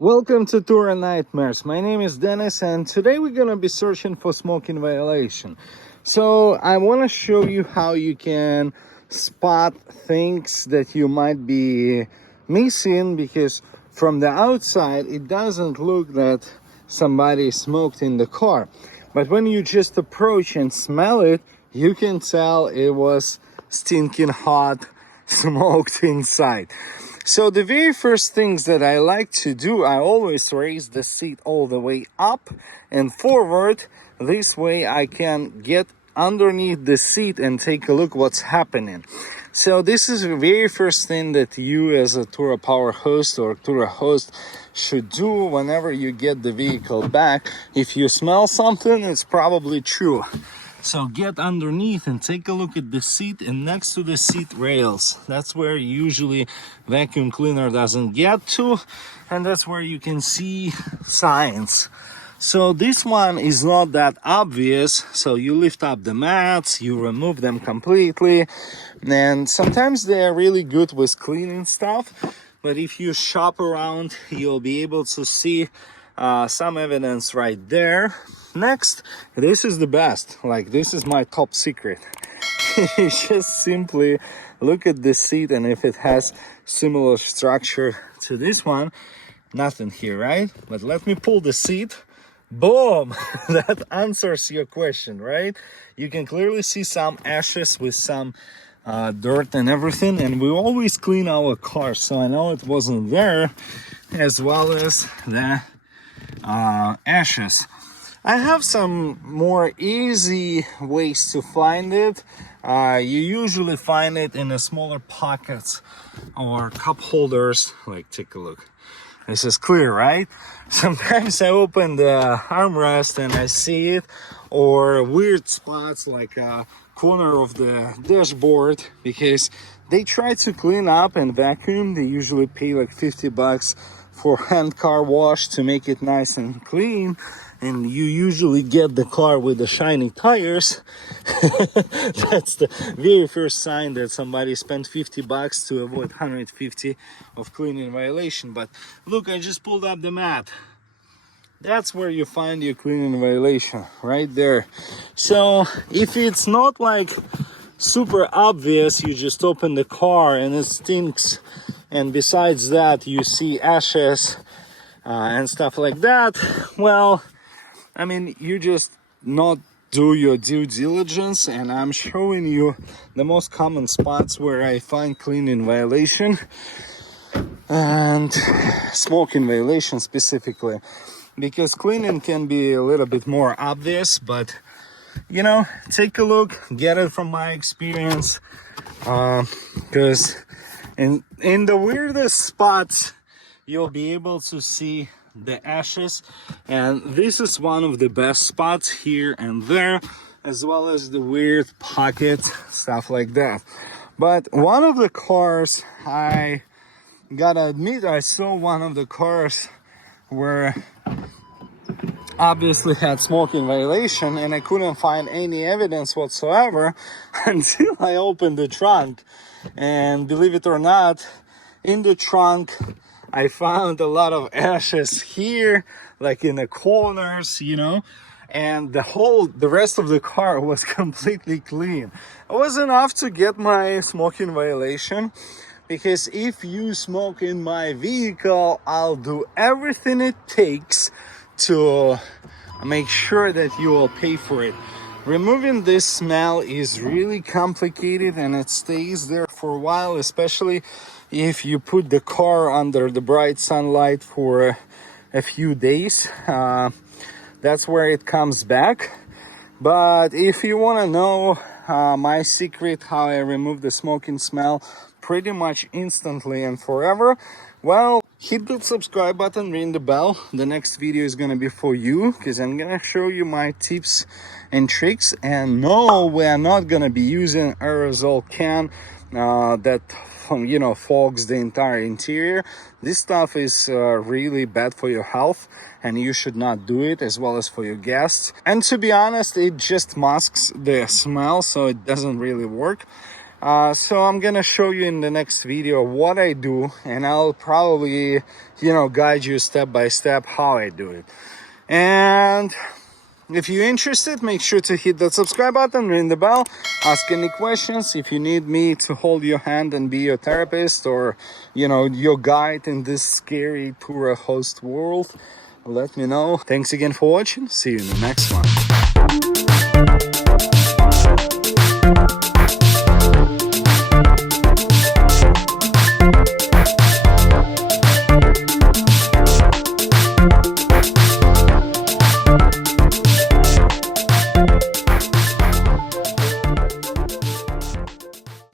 Welcome to Turo Nightmares. My name is Dennis, and today we're gonna be searching for smoking violation. So I want to show you how you can spot things that you might be missing, because from the outside it doesn't look that somebody smoked in the car, but when you just approach and smell it, you can tell it was stinking hot, smoked inside. So the very first things that I like to do, I always raise the seat all the way up and forward. This way I can get underneath the seat and take a look what's happening. So this is the very first thing that you as a Turo Power host or Turo host should do whenever you get the vehicle back. If you smell something, it's probably true. So get underneath and take a look at the seat, and next to the seat rails. That's where usually vacuum cleaner doesn't get to, and that's where you can see signs. So this one is not that obvious. So you lift up the mats, you remove them completely, and sometimes they're really good with cleaning stuff. But if you shop around, you'll be able to see some evidence right there. Next, this is the best. Like, this is my top secret. You just simply look at the seat, and if it has similar structure to this one, nothing here, right? But let me pull the seat. Boom! That answers your question, right? You can clearly see some ashes with some dirt and everything, and we always clean our cars, so I know it wasn't there, as well as the ashes. I have some more easy ways to find it. You usually find it in the smaller pockets or cup holders. Like, take a look. This is clear, right? Sometimes I open the armrest and I see it, or weird spots like a corner of the dashboard, because they try to clean up and vacuum. They usually pay like $50 for hand car wash to make it nice and clean, and you usually get the car with the shiny tires. That's the very first sign that somebody spent $50 to avoid 150 of cleaning violation. But look, I just pulled up the mat. That's where you find your cleaning violation, right there. So if it's not like super obvious, you just open the car and it stinks, and besides that you see ashes and stuff like that, well, I mean, you just not do your due diligence. And I'm showing you the most common spots where I find cleaning violation and smoking violation specifically, because cleaning can be a little bit more obvious, but you know, take a look, get it from my experience, because in the weirdest spots you'll be able to see the ashes, and this is one of the best spots, here and there, as well as the weird pockets, stuff like that. But one of the cars, I gotta admit, I saw one of the cars where obviously had smoking violation, and I couldn't find any evidence whatsoever until I opened the trunk. And believe it or not, in the trunk I found a lot of ashes here, like in the corners, you know, and the rest of the car was completely clean. It was enough to get my smoking violation, because if you smoke in my vehicle, I'll do everything it takes to make sure that you will pay for it. Removing this smell is really complicated, and it stays there for a while, especially if you put the car under the bright sunlight for a few days. That's where it comes back. But if you want to know my secret, how I remove the smoking smell pretty much instantly and forever, well, hit the subscribe button, ring the bell. The next video is gonna be for you, because I'm gonna show you my tips and tricks. And no, we are not gonna be using aerosol can that fogs the entire interior. This stuff is really bad for your health, and you should not do it, as well as for your guests. And to be honest, it just masks the smell, so it doesn't really work. So I'm gonna show you in the next video what I do, and I'll probably, guide you step by step how I do it. And if you're interested, make sure to hit that subscribe button, ring the bell, ask any questions. If you need me to hold your hand and be your therapist or, your guide in this scary Turo host world, let me know. Thanks again for watching. See you in the next one.